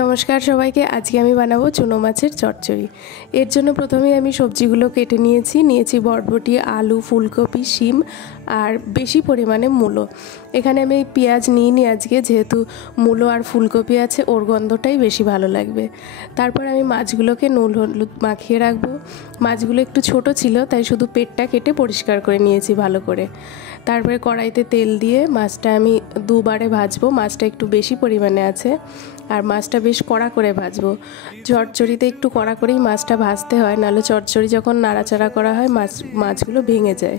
নমস্কার সবাইকে। আজকে আমি বানাবো চুনো মাছের চচ্চড়ি। এর জন্য প্রথমেই আমি সবজিগুলো কেটে নিয়েছি বরবটি, আলু, ফুলকপি, শিম আর বেশি পরিমাণে মূলো। এখানে আমি পেঁয়াজ নিইনি আজকে, যেহেতু মূলো আর ফুলকপি আছে, ওর গন্ধটাই বেশি ভালো লাগবে। তারপর আমি মাছগুলোকে নুন হলুদ মাখিয়ে রাখবো। মাছগুলো একটু ছোট ছিল, তাই শুধু পেটটা কেটে পরিষ্কার করে নিয়েছি ভালো করে। তারপরে কড়াইতে তেল দিয়ে মাছটা আমি দুবারে ভাজবো। মাছটা একটু বেশি পরিমাণে আছে আর মাছটা বেশ কড়া করে ভাজবো। চচ্চড়িতে একটু কড়া করেই মাছটা ভাজতে হয়, নাহলে চচ্চড়ি যখন নাড়াচাড়া করা হয় মাছগুলো ভেঙে যায়।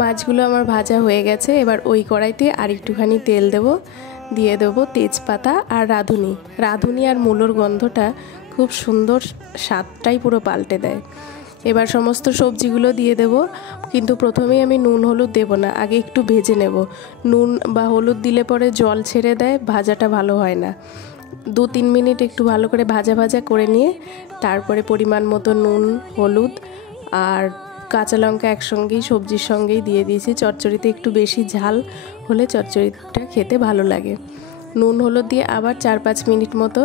মাছগুলো আমার ভাজা হয়ে গেছে। এবার ওই কড়াইতে আর একটুখানি তেল দিয়ে দেবো তেজপাতা আর রাঁধুনি আর মূলোর গন্ধটা খুব সুন্দর, স্বাদটাই পুরো পাল্টে দেয়। এবার সমস্ত সবজিগুলো দিয়ে দেব, কিন্তু প্রথমেই আমি নুন হলুদ দেব না, আগে একটু ভেজে নেব। নুন বা হলুদ দিলে পরে জল ছেড়ে দেয়, ভাজাটা ভালো হয় না। 2-3 মিনিট একটু ভালো করে ভাজা করে নিয়ে তারপরে পরিমাণ মতো নুন, হলুদ আর কাঁচা লঙ্কা একসঙ্গেই সবজির সঙ্গেই দিয়ে দিয়েছি। চচ্চড়িতে একটু বেশি ঝাল হলে চচ্চড়িটা খেতে ভালো লাগে। নুন হলুদ দিয়ে আবার 4-5 মিনিট মতো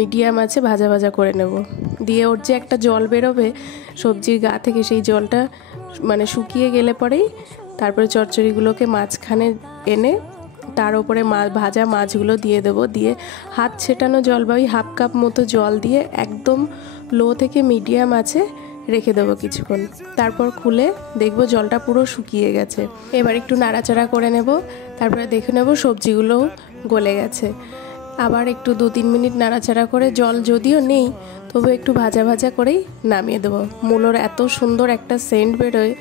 মিডিয়াম আছে ভাজা করে নেব। দিয়ে ওর যে একটা জল বেরোবে সবজির গা থেকে, সেই জলটা মানে শুকিয়ে গেলে পরেই তারপরে চচ্চড়িগুলোকে মাঝখানে এনে তার উপরে ভাজা মাছগুলো দিয়ে দেবো। দিয়ে হাত ছেটানো জল বা ওই 1/2 কাপ মতো জল দিয়ে একদম লো থেকে মিডিয়াম আছে রেখে দেবো কিছুক্ষণ। তারপর খুলে দেখবো জলটা পুরো শুকিয়ে গেছে। এবার একটু নাড়াচাড়া করে নেব। তারপরে দেখে নেব সবজিগুলোও গলে গেছে। আবার একটু 2-3 মিনিট নাড়াচাড়া করে, জল যদিও নেই তবু একটু ভাজা করেই নামিয়ে দেবো। মূলোর এত সুন্দর একটা সেন্ট বেরোয়,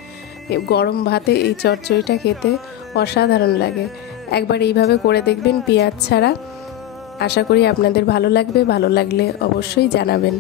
গরম ভাতে এই চচ্চড়িটা খেতে অসাধারণ লাগে। একবার এইভাবে করে দেখবেন পেঁয়াজ ছাড়া। আশা করি আপনাদের ভালো লাগবে। ভালো লাগলে অবশ্যই জানাবেন।